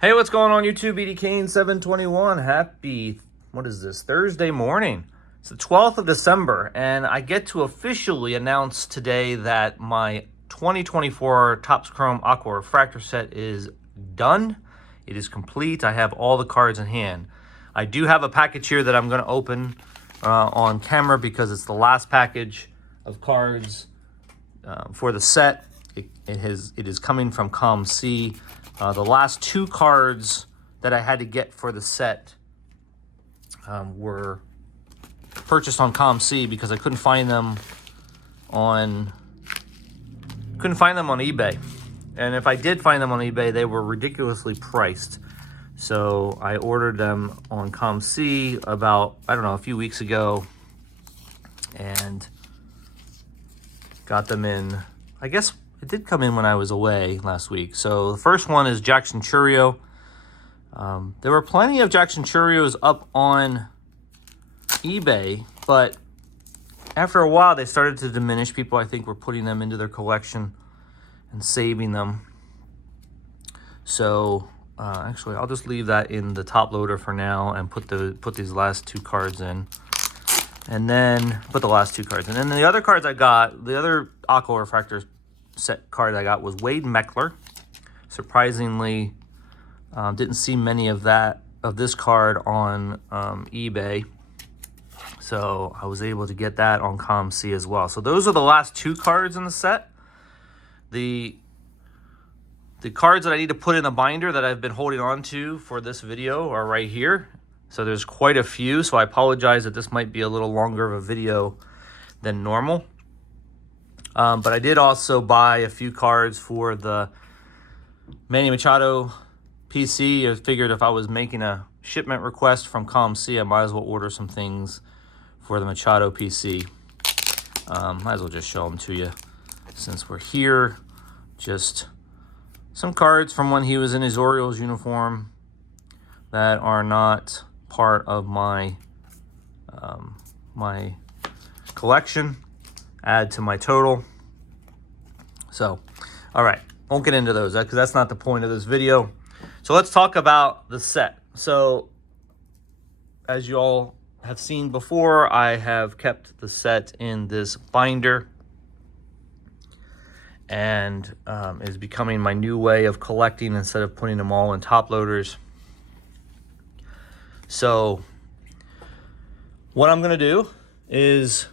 Hey, what's going on YouTube? ED Kane 721. Happy, what is this, Thursday morning. It's the 12th of December, and I get to officially announce today that my 2024 Topps Chrome Aqua Refractor set is done. It is complete. I have all the cards in hand. I do have a package here that I'm going to open on camera because it's the last package of cards for the set. It is coming from ComC. The last two cards that I had to get for the set were purchased on ComC because I couldn't find them on eBay. And if I did find them on eBay, they were ridiculously priced. So I ordered them on ComC about, I don't know, a few weeks ago, and got them in, I guess it did come in when I was away last week. So the first one is Jackson Churio. There were plenty of Jackson Churios up on eBay, but after a while they started to diminish. People, I think, were putting them into their collection and saving them. So actually, I'll just leave that in the top loader for now and put these last two cards in. And then put the last two cards in. And then the other cards I got, the other Aqua Refractor set card I got was Wade Meckler. Surprisingly, didn't see many of this card on eBay. So I was able to get that on ComC as well. So those are the last two cards in the set. The cards that I need to put in the binder that I've been holding on to for this video are right here. So there's quite a few, so I apologize that this might be a little longer of a video than normal. But I did also buy a few cards for the Manny Machado PC. I figured if I was making a shipment request from ComC, I might as well order some things for the Machado PC. Might as well just show them to you since we're here. Just some cards from when he was in his Orioles uniform that are not part of my my collection. Add to my total. So, all right, won't get into those because that's not the point of this video. So let's talk about the set. So as you all have seen before, I have kept the set in this binder, and is becoming my new way of collecting instead of putting them all in top loaders. So what I'm going to do is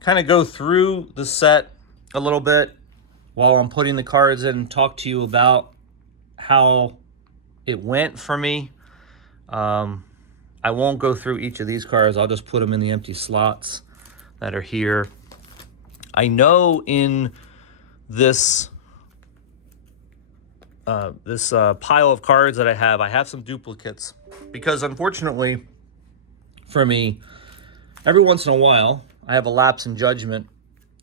kind of go through the set a little bit while I'm putting the cards in and talk to you about how it went for me. I won't go through each of these cards. I'll just put them in the empty slots that are here. I know in this pile of cards that I have some duplicates because, unfortunately for me, every once in a while I have a lapse in judgment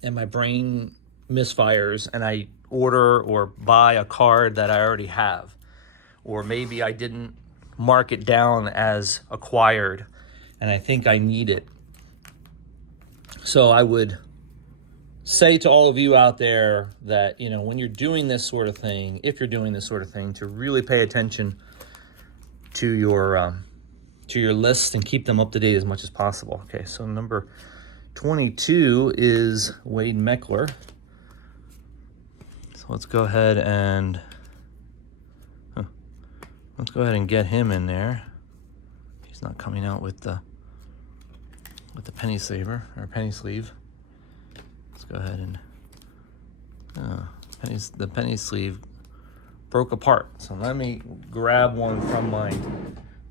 and my brain misfires and I order or buy a card that I already have, or maybe I didn't mark it down as acquired and I think I need it. So I would say to all of you out there that, you know, when you're doing this sort of thing, if you're doing this sort of thing, to really pay attention to your list and keep them up to date as much as possible. Okay, so number 22 is Wade Meckler. So let's go ahead and get him in there. He's not coming out with the penny saver or penny sleeve. Let's go ahead and the penny sleeve broke apart. So let me grab one from my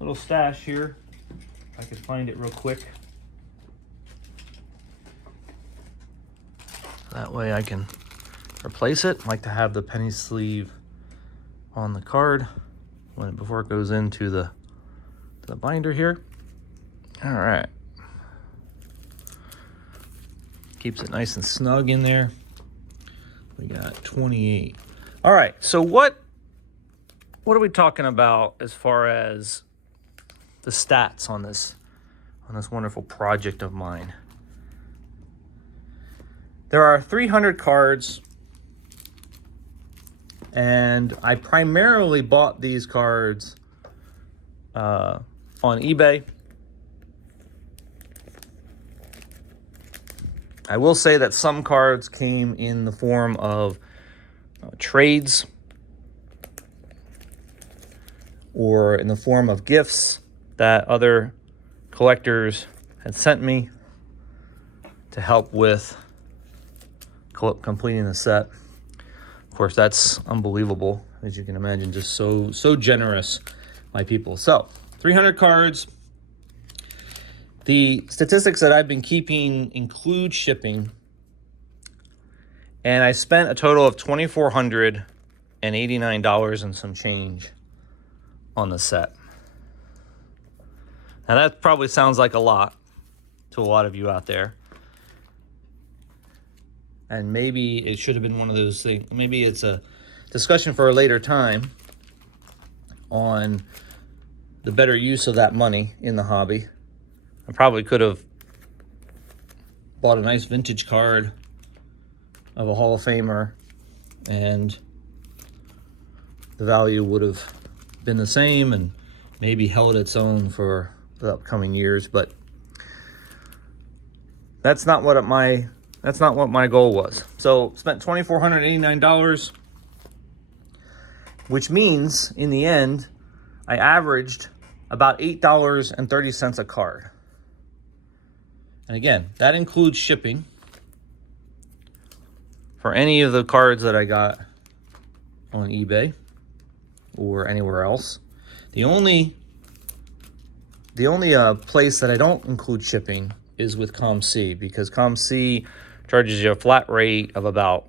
little stash here. If I could find it real quick. That way I can replace it. I like to have the penny sleeve on the card before it goes into the binder here. All right. Keeps it nice and snug in there. We got 28. All right, so what are we talking about as far as the stats on this wonderful project of mine? There are 300 cards And I primarily bought these cards on eBay. I will say that some cards came in the form of trades or in the form of gifts that other collectors had sent me to help with completing the set. Of course, that's unbelievable, as you can imagine, just so generous, my people. So 300 cards. The statistics that I've been keeping include shipping, and I spent a total of $2,489 and some change on the set. Now that probably sounds like a lot to a lot of you out there. And maybe it should have been one of those things. Maybe it's a discussion for a later time on the better use of that money in the hobby. I probably could have bought a nice vintage card of a Hall of Famer, and the value would have been the same and maybe held its own for the upcoming years. But that's not what my goal was. So spent $2,489, which means in the end I averaged about $8.30 a card. And again, that includes shipping for any of the cards that I got on eBay or anywhere else. The only place that I don't include shipping is with ComC, because ComC charges you a flat rate of about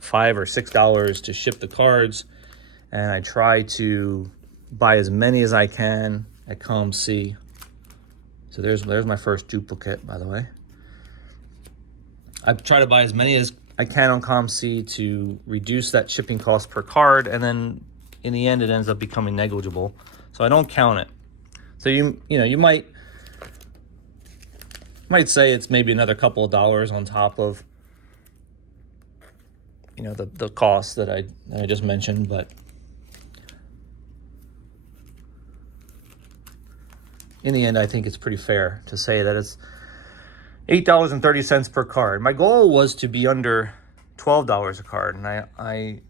$5 or $6 to ship the cards, and I try to buy as many as I can at ComC. So there's my first duplicate, by the way. I try to buy as many as I can on ComC to reduce that shipping cost per card, and then in the end it ends up becoming negligible. So I don't count it. So you might say it's maybe another couple of dollars on top of the cost that I just mentioned, but in the end, I think it's pretty fair to say that it's $8.30 per card. My goal was to be under $12 a card, and I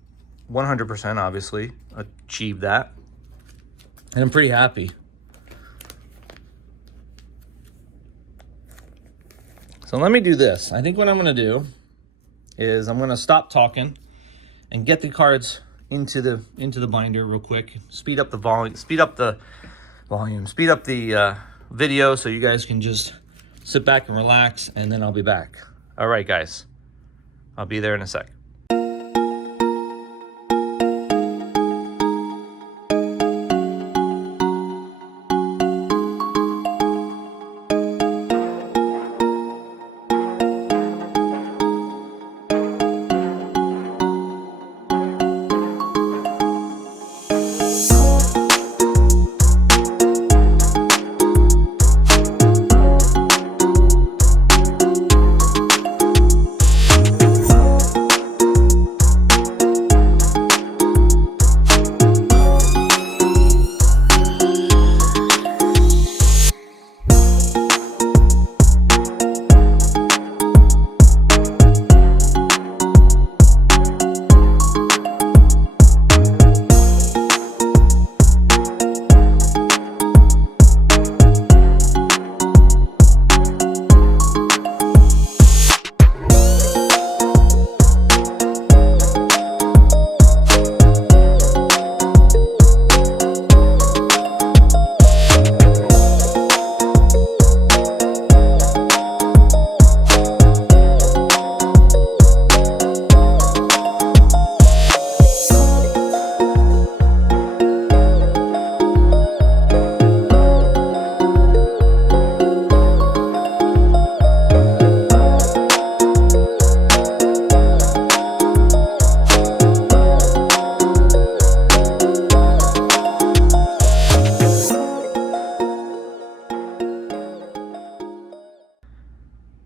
100% obviously achieved that, and I'm pretty happy. So let me do this. I think what I'm going to do is I'm going to stop talking and get the cards into the binder real quick. Speed up the video so you guys can just sit back and relax, and then I'll be back. All right, guys. I'll be there in a sec.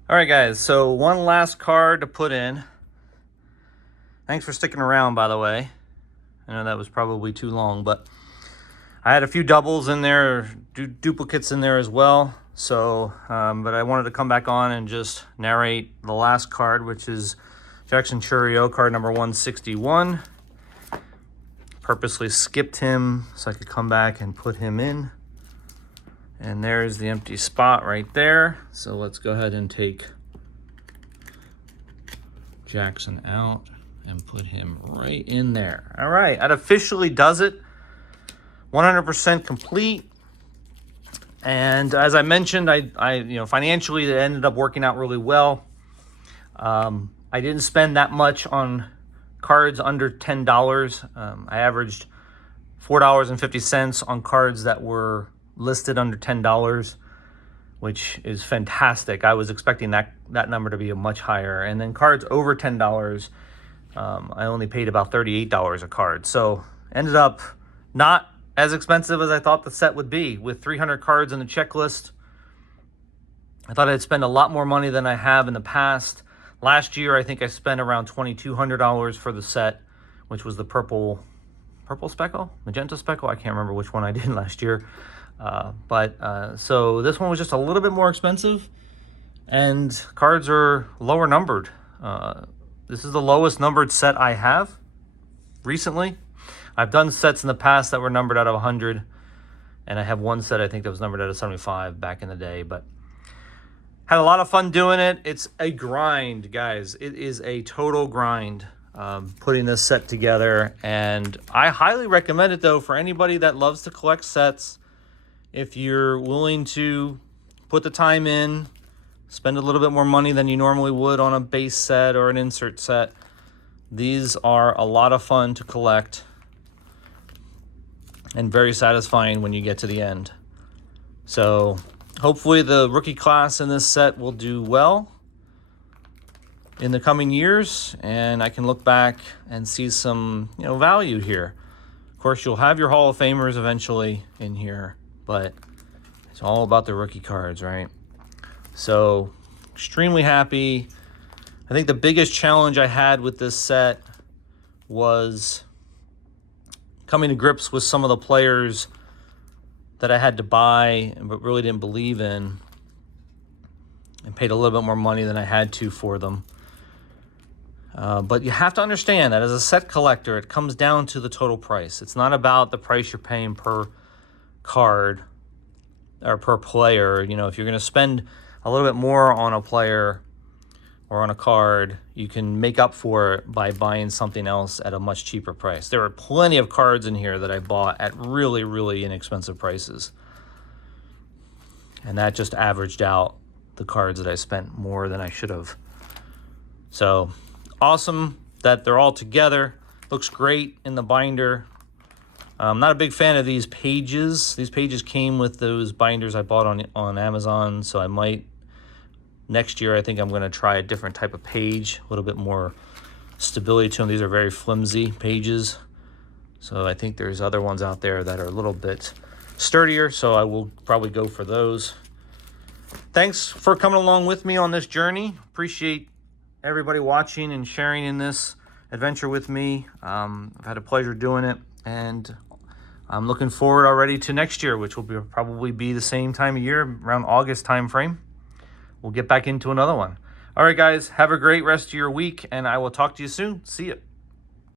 All right, guys, so one last card to put in. Thanks for sticking around, by the way. I know that was probably too long, but I had a few doubles in there, duplicates in there as well. So, but I wanted to come back on and just narrate the last card, which is Jackson Churio, card number 161. Purposely skipped him so I could come back and put him in. And there's the empty spot right there. So let's go ahead and take Jackson out and put him right in there. All right, that officially does it. 100% complete. And as I mentioned, I financially it ended up working out really well. I didn't spend that much on cards under $10. I averaged $4.50 on cards that were listed under $10, which is fantastic. I was expecting that number to be much higher. And then cards over $10, I only paid about $38 a card. So ended up not as expensive as I thought the set would be. With 300 cards in the checklist, I thought I'd spend a lot more money than I have in the past. Last year, I think I spent around $2,200 for the set, which was the purple speckle, magenta speckle. I can't remember which one I did last year. So this one was just a little bit more expensive, and cards are lower numbered. This is the lowest numbered set I have recently. I've done sets in the past that were numbered out of 100, and I have one set I think that was numbered out of 75 back in the day, but had a lot of fun doing it. It's a grind, guys. It is a total grind putting this set together, and I highly recommend it, though, for anybody that loves to collect sets. If you're willing to put the time in, spend a little bit more money than you normally would on a base set or an insert set, these are a lot of fun to collect and very satisfying when you get to the end. So hopefully the rookie class in this set will do well in the coming years, and I can look back and see some value here. Of course, you'll have your Hall of Famers eventually in here, but it's all about the rookie cards, right? So extremely happy. I think the biggest challenge I had with this set was coming to grips with some of the players that I had to buy but really didn't believe in, and paid a little bit more money than I had to for them. But you have to understand that as a set collector, it comes down to the total price. It's not about the price you're paying per card or per player. If you're going to spend a little bit more on a player or on a card, you can make up for it by buying something else at a much cheaper price. There are plenty of cards in here that I bought at really, really inexpensive prices, and that just averaged out the cards that I spent more than I should have. So awesome that they're all together. Looks great in the binder. I'm not a big fan of these pages. These pages came with those binders I bought on Amazon, so I might, next year, I think I'm going to try a different type of page, a little bit more stability to them. These are very flimsy pages, so I think there's other ones out there that are a little bit sturdier, so I will probably go for those. Thanks for coming along with me on this journey. Appreciate everybody watching and sharing in this adventure with me. I've had a pleasure doing it, and I'm looking forward already to next year, which will probably be the same time of year, around August time frame. We'll get back into another one. All right, guys, have a great rest of your week, and I will talk to you soon. See ya.